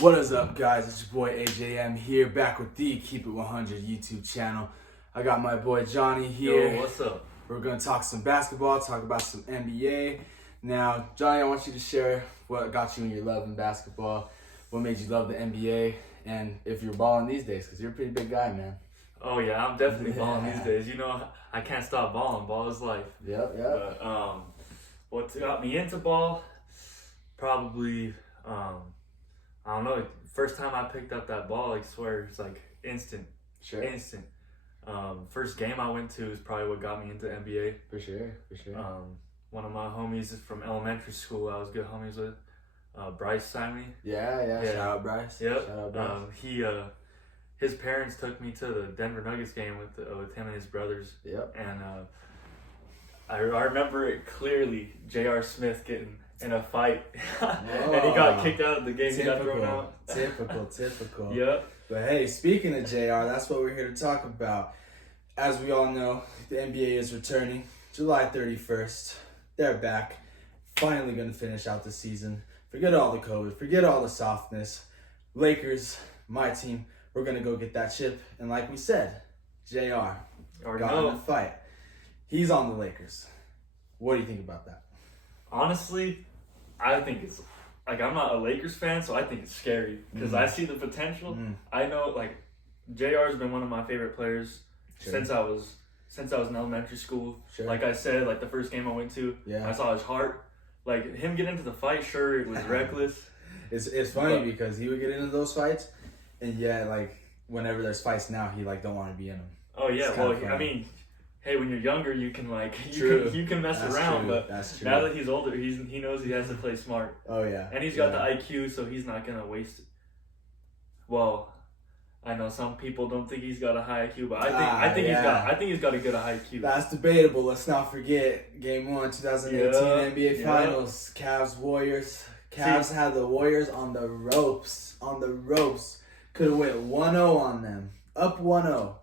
What is up, guys? It's your boy AJM here, back with the Keep It 100 YouTube channel. I got my boy Johnny here. Yo, what's up? We're going to talk some basketball, talk about some NBA. Now, Johnny, I want you to share what got you in your love in basketball, what made you love the NBA, and if you're balling these days, because you're a pretty big guy, man. Oh yeah, I'm definitely balling these days. You know, I can't stop balling. Ball is life. Yep. But what got me into ball? Probably I don't know. First time I picked up that ball, I swear it's like instant. Sure. Instant. First game I went to is probably what got me into NBA. For sure. One of my homies from elementary school I was good homies with, Bryce Simon. Yeah. Shout out Bryce. Yep. Shout out Bryce. His parents took me to the Denver Nuggets game with him and his brothers. Yep. And I remember it clearly. J.R. Smith getting in a fight, and he got kicked out of the game. He got thrown out. Typical. Yep. But hey, speaking of JR, that's what we're here to talk about. As we all know, the NBA is returning July 31st. They're back. Finally going to finish out the season. Forget all the COVID. Forget all the softness. Lakers, my team, we're going to go get that chip. And like we said, JR got in a fight. He's on the Lakers. What do you think about that? Honestly, I think it's like, I'm not a Lakers fan, so I think it's scary because I see the potential. I know, like, JR has been one of my favorite players since I was in elementary school. Sure. Like I said, like the first game I went to, I saw his heart. Like him get into the fight, sure, it was reckless. It's funny because he would get into those fights, and yet like whenever there's fights now, he like don't want to be in them. Oh yeah, well I mean, hey, when you're younger, you can like you can mess around, but now that he's older, he knows he has to play smart. Oh yeah, and he's got the IQ, so he's not gonna waste it. Well, I know some people don't think he's got a high IQ, but I think he's got a good IQ. That's debatable. Let's not forget Game 1, 2018 NBA Finals, Cavs Warriors. Cavs had the Warriors on the ropes. Could have went 1-0 on them. Up 1-0.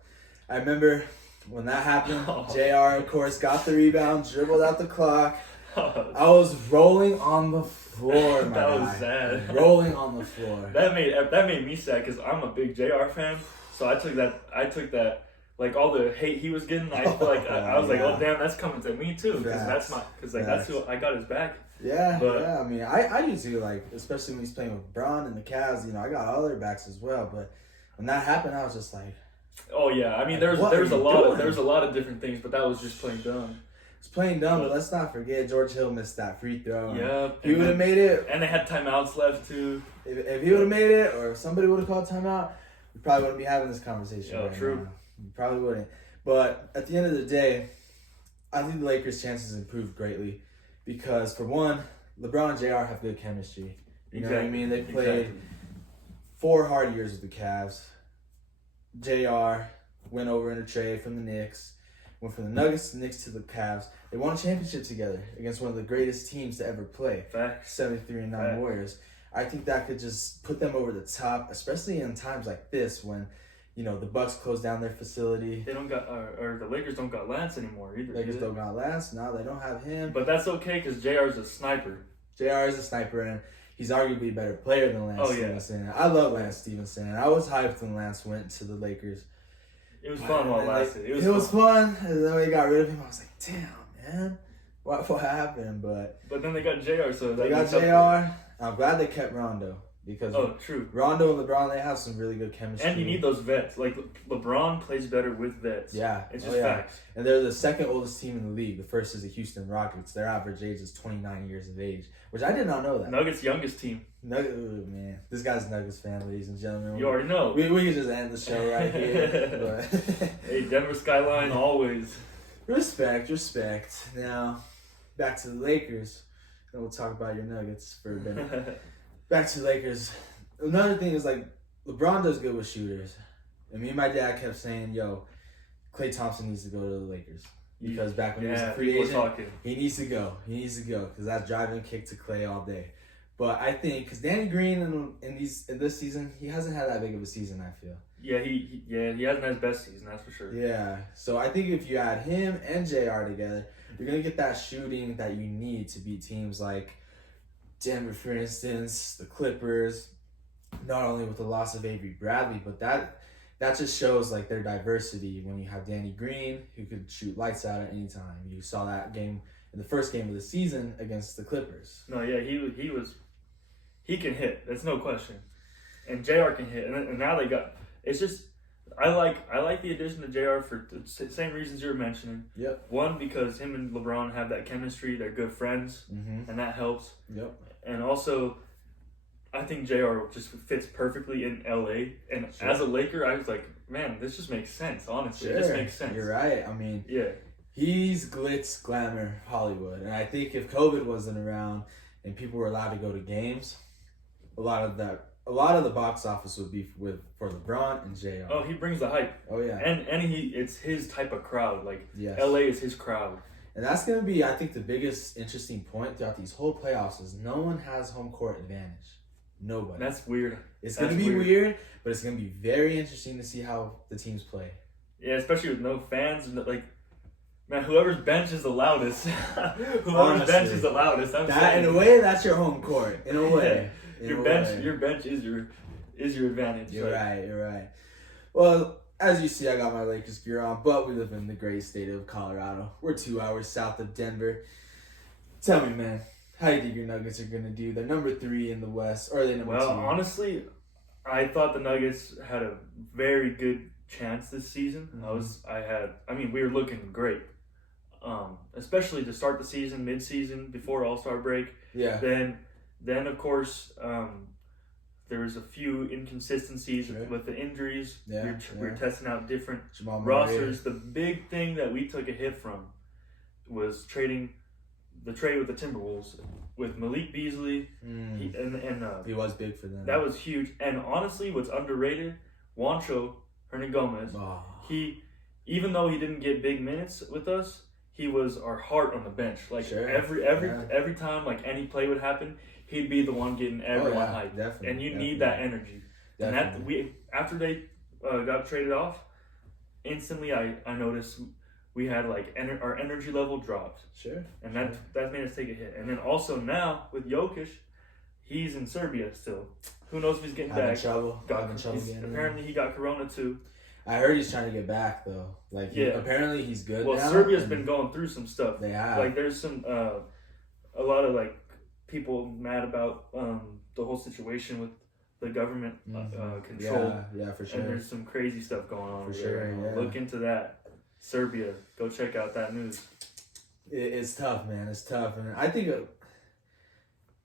I remember when that happened, JR, of course, got the rebound, dribbled out the clock. I was rolling on the floor, man. That was sad. Rolling on the floor. That made me sad because I'm a big JR fan. So I took that like all the hate he was getting. I feel like I was like, oh damn, that's coming to me too because that's who I got his back. Yeah. I mean, I do too. Like especially when he's playing with Braun and the Cavs. You know, I got all their backs as well. But when that happened, I was just like, oh yeah. I mean, there's a lot of different things, but that was just plain dumb. It's playing dumb, but let's not forget George Hill missed that free throw. Yeah, he would have made it, and they had timeouts left too. If he would have made it, or if somebody would have called timeout, we probably wouldn't be having this conversation. Yeah, right true. Now. We probably wouldn't. But at the end of the day, I think the Lakers' chances improved greatly because, for one, LeBron and JR have good chemistry. You know what I mean? They played 4 hard years with the Cavs. JR went over in a trade from the Knicks. Went from the Nuggets to the Knicks to the Cavs. They won a championship together against one of the greatest teams to ever play. Facts. 73-9 Warriors. I think that could just put them over the top, especially in times like this when, you know, the Bucks closed down their facility. They don't got, or the Lakers don't got Lance anymore either. Lakers don't got Lance. No, they don't have him. But that's okay because JR is a sniper. JR is a sniper, and he's arguably a better player than Lance Stevenson. I love Lance Stevenson, and I was hyped when Lance went to the Lakers. It was fun while it lasted. It was fun, and then when they got rid of him, I was like, damn, man. What happened? But then they got JR, so they got JR. I'm glad they kept Rondo because true. Rondo and LeBron, they have some really good chemistry. And you need those vets. Like LeBron plays better with vets. Yeah. It's just facts. And they're the second oldest team in the league. The first is the Houston Rockets. Their average age is 29 years of age, which I did not know that. Nuggets youngest team. Man. This guy's a Nuggets fan, ladies and gentlemen. You already know. We can just end the show right here. Hey, Denver Skyline always. Respect. Now, back to the Lakers. And we'll talk about your Nuggets for a minute. Back to the Lakers. Another thing is, like, LeBron does good with shooters. And me and my dad kept saying, yo, Klay Thompson needs to go to the Lakers. Because back when he was a free agent, he needs to go. Because that's driving kick to Klay all day. But I think, because Danny Green in this season, he hasn't had that big of a season, I feel. Yeah, he hasn't had his best season, that's for sure. Yeah, so I think if you add him and JR together, you're going to get that shooting that you need to beat teams like Denver, for instance, the Clippers, not only with the loss of Avery Bradley, but that just shows like their diversity when you have Danny Green who could shoot lights out at any time. You saw that game in the first game of the season against the Clippers. No, yeah, he can hit. That's no question. And JR can hit. And now they got it's just I like the addition of JR for the same reasons you were mentioning. Yep. One, because him and LeBron have that chemistry. They're good friends, and that helps. Yep. And also, I think JR just fits perfectly in LA. And as a Laker, I was like, man, this just makes sense. Honestly, it just makes sense. You're right. I mean, yeah, he's glitz, glamour, Hollywood. And I think if COVID wasn't around and people were allowed to go to games, a lot of the box office would be for LeBron and JR. Oh, he brings the hype. Oh yeah. And it's his type of crowd. Like yes. LA is his crowd. And that's gonna be, I think, the biggest interesting point throughout these whole playoffs is no one has home court advantage. Nobody. That's weird. It's gonna be weird, but it's gonna be very interesting to see how the teams play. Yeah, especially with no fans and like, man, whoever's bench is the loudest. Honestly, bench is the loudest. In a way, that's your home court. In a way, your bench is your advantage. You're right. Well, as you see, I got my Lakers gear on, but we live in the great state of Colorado. We're 2 hours south of Denver. Tell me, man, how do you think your Nuggets are gonna do? They're number 3 in the West, or are they number 2? Well, honestly, I thought the Nuggets had a very good chance this season. Mm-hmm. We were looking great. Especially to start the season, mid-season, before All-Star break. Yeah. Then of course, there was a few inconsistencies with the injuries. Yeah, we were testing out different Jamal rosters. The big thing that we took a hit from was the trade with the Timberwolves with Malik Beasley. He was big for them. That was huge. And honestly, what's underrated, Juancho Hernangomez, even though he didn't get big minutes with us, he was our heart on the bench. Like every time like any play would happen, he'd be the one getting everyone hyped. Definitely. And you need that energy. Definitely. And after they got traded off, instantly I noticed we had like our energy level dropped. Sure. And that made us take a hit. And then also now with Jokic, he's in Serbia still. Who knows if he's getting back? Apparently he got Corona too. I heard he's trying to get back though. Apparently he's good. Well, now, Serbia's been going through some stuff. They have. Like there's some a lot of like people mad about the whole situation with the government control. Yeah, for sure. And there's some crazy stuff going on. For sure. Yeah. Look into that. Serbia. Go check out that news. It's tough, man. It's tough, and I think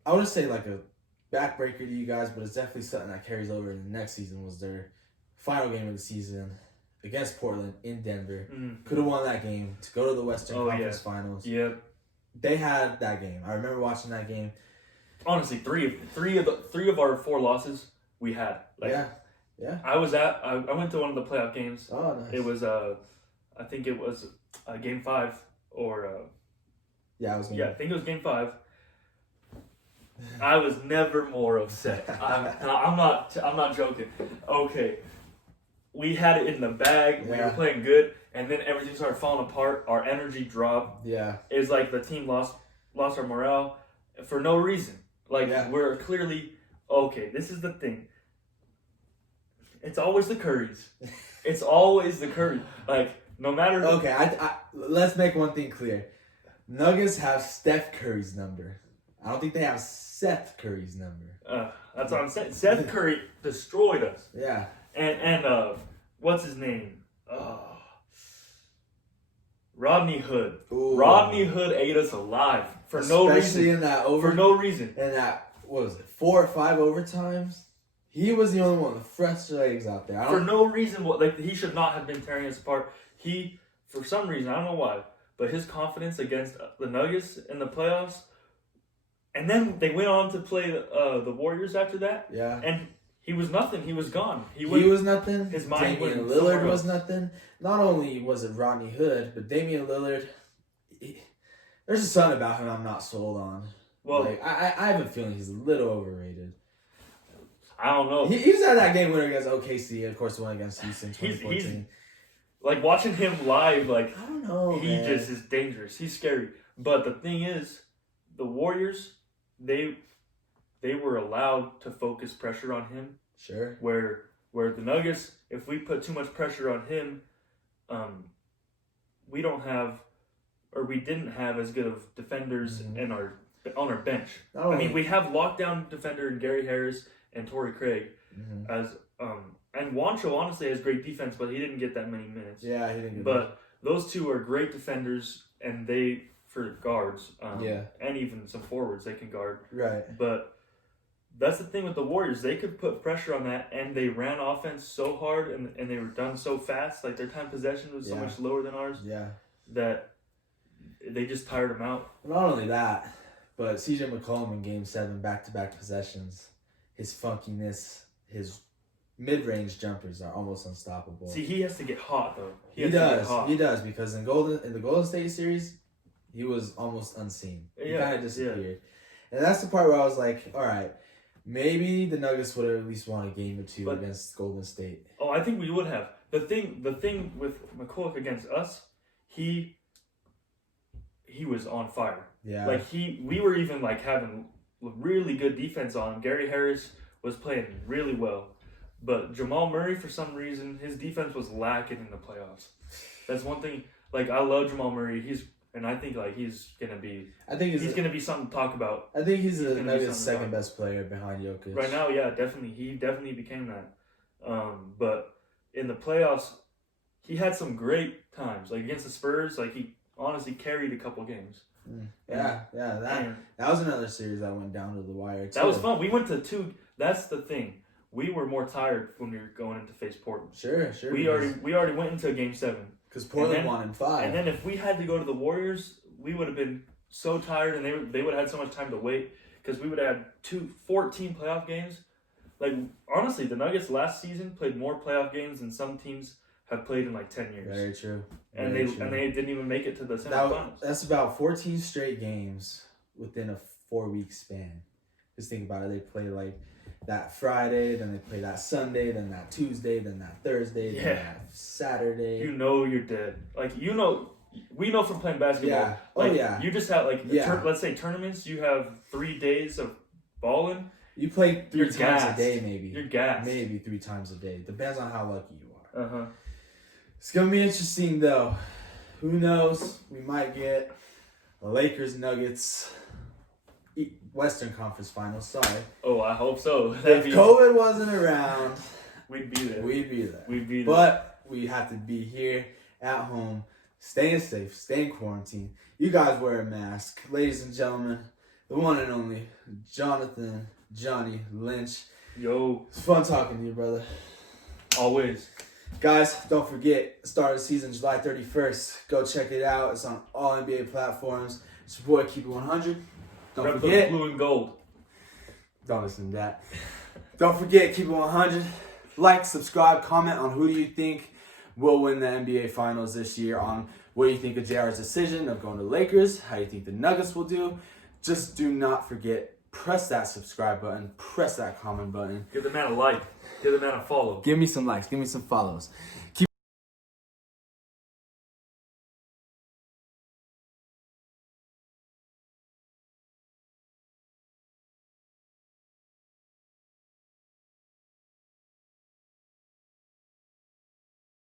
I would say like a backbreaker to you guys, but it's definitely something that carries over in the next season. Was their final game of the season against Portland in Denver. Could have won that game to go to the Western Conference Finals. Yep. They had that game. I remember watching that game. Honestly, three of our 4 losses we had. Yeah. I went to one of the playoff games. Oh, nice. It was I think it was game 5 or I think it was game 5. I was never more upset. I'm not joking. Okay. We had it in the bag. We were playing good, and then everything started falling apart. Our energy dropped. Yeah. It's like the team lost our morale for no reason. We're clearly okay. This is the thing. It's always the Currys. It's always the Curry. Like no matter. Okay, I let's make one thing clear. Nuggets have Steph Curry's number. I don't think they have Seth Curry's number. That's what I'm saying. Seth Curry destroyed us. Yeah. And what's his name? Rodney Hood. Ooh. Rodney Hood ate us alive for no reason. Especially in that for no reason. In that, what was it, 4 or 5 overtimes? He was the only one with fresh legs out there. For no reason. He should not have been tearing us apart. He, for some reason, I don't know why, but his confidence against the Nuggets in the playoffs. And then they went on to play the Warriors after that. Yeah. And he was nothing. He was gone. He was nothing. His mind Damian Lillard was nothing. Not only was it Rodney Hood, but Damian Lillard, there's a something about him I'm not sold on. Well, I have a feeling he's a little overrated. I don't know. He was at that game winner against OKC, of course, the one against Houston 2014. Like watching him live, I don't know. He just is dangerous. He's scary. But the thing is, the Warriors, they were allowed to focus pressure on him Sure. Where the Nuggets, if we put too much pressure on him, we didn't have as good of defenders on our bench. I mean, we have lockdown defender in Gary Harris and Torrey Craig as and Juancho honestly has great defense, but he didn't get that many minutes. Yeah, he didn't get But those two are great defenders, and they for guards, and even some forwards they can guard. Right. But that's the thing with the Warriors. They could put pressure on that, and they ran offense so hard, and they were done so fast. Like, their time possession was so much lower than ours. Yeah. That they just tired them out. Not only that, but CJ McCollum in Game 7, back-to-back possessions, his funkiness, his mid-range jumpers are almost unstoppable. See, he has to get hot, though. He does, because in the Golden State series, he was almost unseen. He kind of disappeared. And that's the part where I was like, all right, maybe the Nuggets would have at least won a game or two against Golden State. Oh, I think we would have. The thing with McCulloch against us, he was on fire. Yeah. Like, we were even, like, having really good defense on him. Gary Harris was playing really well. But Jamal Murray, for some reason, his defense was lacking in the playoffs. That's one thing. Like, I love Jamal Murray. I think like he's gonna be gonna be something to talk about. I think he's the Nuggets' second best player behind Jokic. Right now, yeah, definitely. He definitely became that. But in the playoffs, he had some great times. Like against the Spurs, like he honestly carried a couple games. Yeah. That was another series that went down to the wire too. That was fun. We went to 2. That's the thing. We were more tired when we were going into face Portland. Sure. We already went into Game 7. Because Portland won in 5. And then if we had to go to the Warriors, we would have been so tired, and they would have had so much time to wait, because we would have had 14 playoff games. Like, honestly, the Nuggets last season played more playoff games than some teams have played in like 10 years. Very true. And they didn't even make it to the semifinals. That's about 14 straight games within a 4-week span. Just think about it. They play like that Friday, then they play that Sunday, then that Tuesday, then that Thursday, then that Saturday. You know you're dead. Like, we know from playing basketball. Yeah. Like, you just have, like, let's say tournaments, you have 3 days of balling. You play 3 times a day, maybe. You're gassed. Maybe 3 times a day. Depends on how lucky you are. Uh-huh. It's going to be interesting, though. Who knows? We might get a Lakers-Nuggets Western Conference Finals. Sorry. Oh, I hope so. If COVID wasn't around, we'd be there. We'd be there. But we have to be here at home, staying safe, staying quarantined. You guys wear a mask. Ladies and gentlemen, the one and only Johnny Lynch. Yo. It's fun talking to you, brother. Always. Guys, don't forget, start of the season, July 31st. Go check it out. It's on all NBA platforms. It's your boy, Keep It 100. Don't forget. Blue and gold. Don't listen to that. Don't forget, Keep It 100. Like, subscribe, comment on who do you think will win the NBA Finals this year, on what do you think of JR's decision of going to Lakers, how you think the Nuggets will do. Just do not forget, press that subscribe button, press that comment button. Give the man a like. Give the man a follow. Give me some likes, give me some follows.